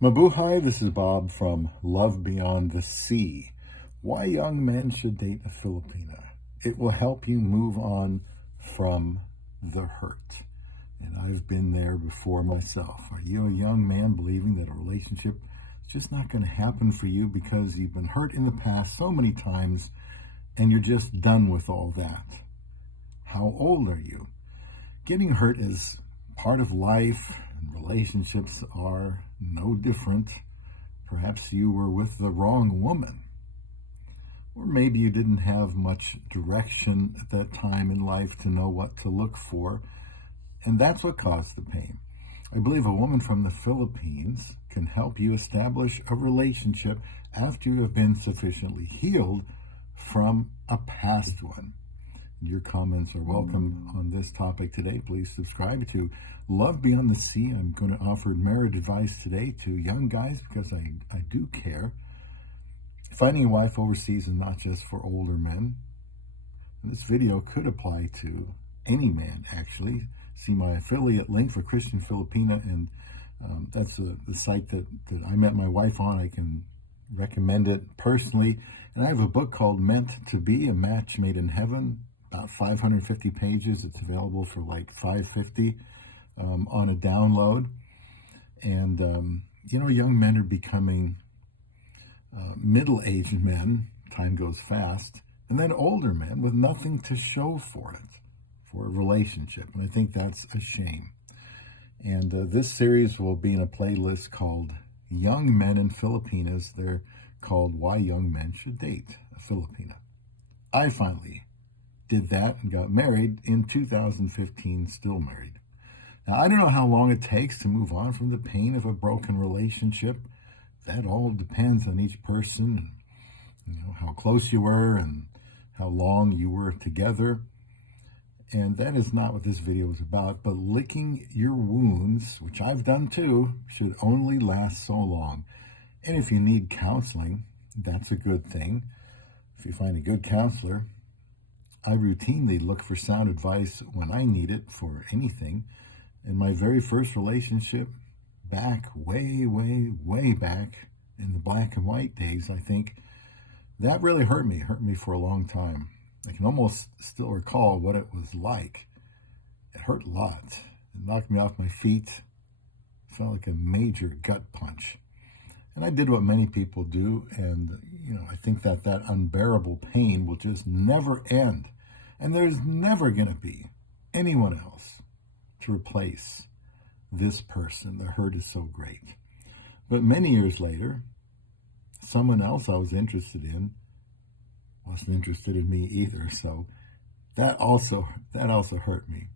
Mabuhay, this is Bob from Love Beyond the Sea. Why young men should date a Filipina. It will help you move on from the hurt. And I've been there before myself. Are you a young man believing that a relationship is just not going to happen for you because you've been hurt in the past so many times and you're just done with all that? How old are you? Getting hurt is part of life, and relationships are no different. Perhaps you were with the wrong woman, or maybe you didn't have much direction at that time in life to know what to look for, and that's what caused the pain. I believe a woman from the Philippines can help you establish a relationship after you have been sufficiently healed from a past one. Your comments are welcome on this topic today. Please subscribe to Love Beyond the Sea. I'm going to offer marriage advice today to young guys because I do care. Finding a wife overseas is not just for older men. This video could apply to any man, actually. See my affiliate link for Christian Filipina, and that's the site that I met my wife on. I can recommend it personally. And I have a book called Meant to Be, A Match Made in Heaven. About 550 pages. It's available for like $5.50 on a download. And, young men are becoming middle-aged men. Time goes fast. And then older men with nothing to show for it, for a relationship. And I think that's a shame. And this series will be in a playlist called Young Men in Filipinas. They're called Why Young Men Should Date a Filipina. I finally did that and got married in 2015, still married. Now, I don't know how long it takes to move on from the pain of a broken relationship. That all depends on each person, and how close you were and how long you were together. And that is not what this video is about, but licking your wounds, which I've done too, should only last so long. And if you need counseling, that's a good thing. If you find a good counselor, I routinely look for sound advice when I need it for anything. In my very first relationship, back way, way, way back in the black and white days, I think, that really hurt me for a long time. I can almost still recall what it was like. It hurt a lot. It knocked me off my feet. It felt like a major gut punch. And I did what many people do, and I think that unbearable pain will just never end. And there's never going to be anyone else to replace this person. The hurt is so great. But many years later, someone else I was interested in wasn't interested in me either. So that also hurt me.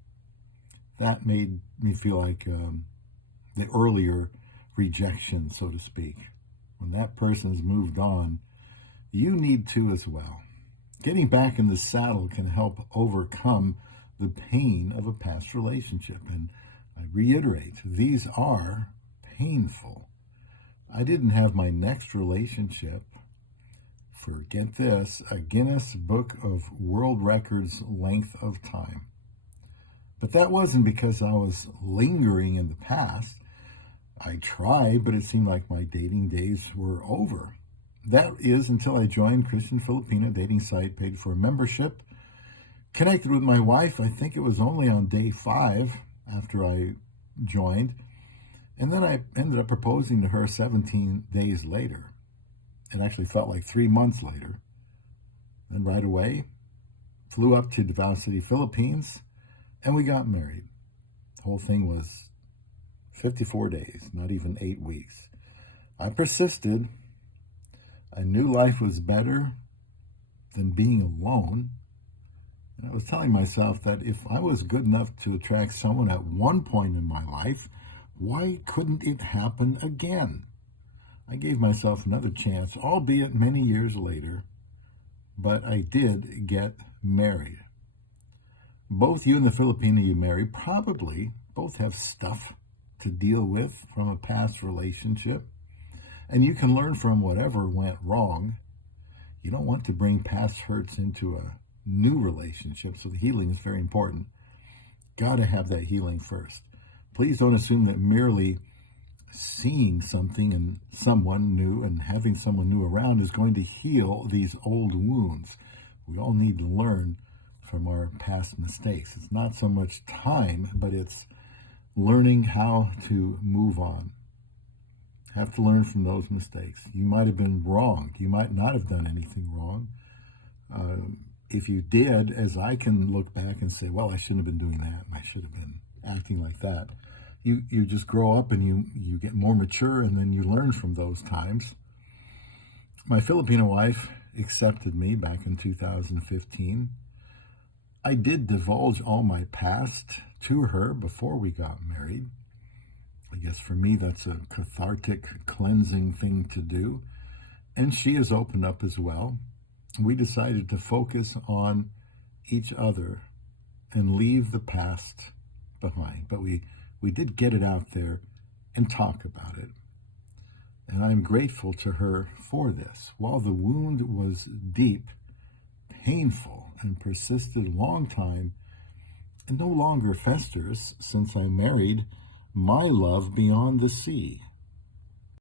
That made me feel like the earlier rejection, so to speak. When that person's moved on, you need to as well. Getting back in the saddle can help overcome the pain of a past relationship. And I reiterate, these are painful. I didn't have my next relationship for, get this, a Guinness Book of World Records length of time. But that wasn't because I was lingering in the past. I tried, but it seemed like my dating days were over. That is until I joined Christian Filipina dating site, paid for a membership, connected with my wife. I think it was only on day 5 after I joined. And then I ended up proposing to her 17 days later. It actually felt like 3 months later. Then right away, flew up to Davao City, Philippines, and we got married. The whole thing was 54 days, not even 8 weeks. I persisted. I knew life was better than being alone. And I was telling myself that if I was good enough to attract someone at one point in my life, why couldn't it happen again? I gave myself another chance, albeit many years later, but I did get married. Both you and the Filipina you marry probably both have stuff to deal with from a past relationship. And you can learn from whatever went wrong. You don't want to bring past hurts into a new relationship, so the healing is very important. Got to have that healing first. Please don't assume that merely seeing something and someone new and having someone new around is going to heal these old wounds. We all need to learn from our past mistakes. It's not so much time, but it's learning how to move on. Have to learn from those mistakes. You might have been wronged. You might not have done anything wrong. If you did, as I can look back and say, well, I shouldn't have been doing that. I should have been acting like that. You just grow up and you get more mature, and then you learn from those times. My Filipina wife accepted me back in 2015. I did divulge all my past to her before we got married. I guess for me, that's a cathartic, cleansing thing to do. And she has opened up as well. We decided to focus on each other and leave the past behind. But we did get it out there and talk about it. And I'm grateful to her for this. While the wound was deep, painful, and persisted a long time, and no longer festers since I married my love beyond the sea.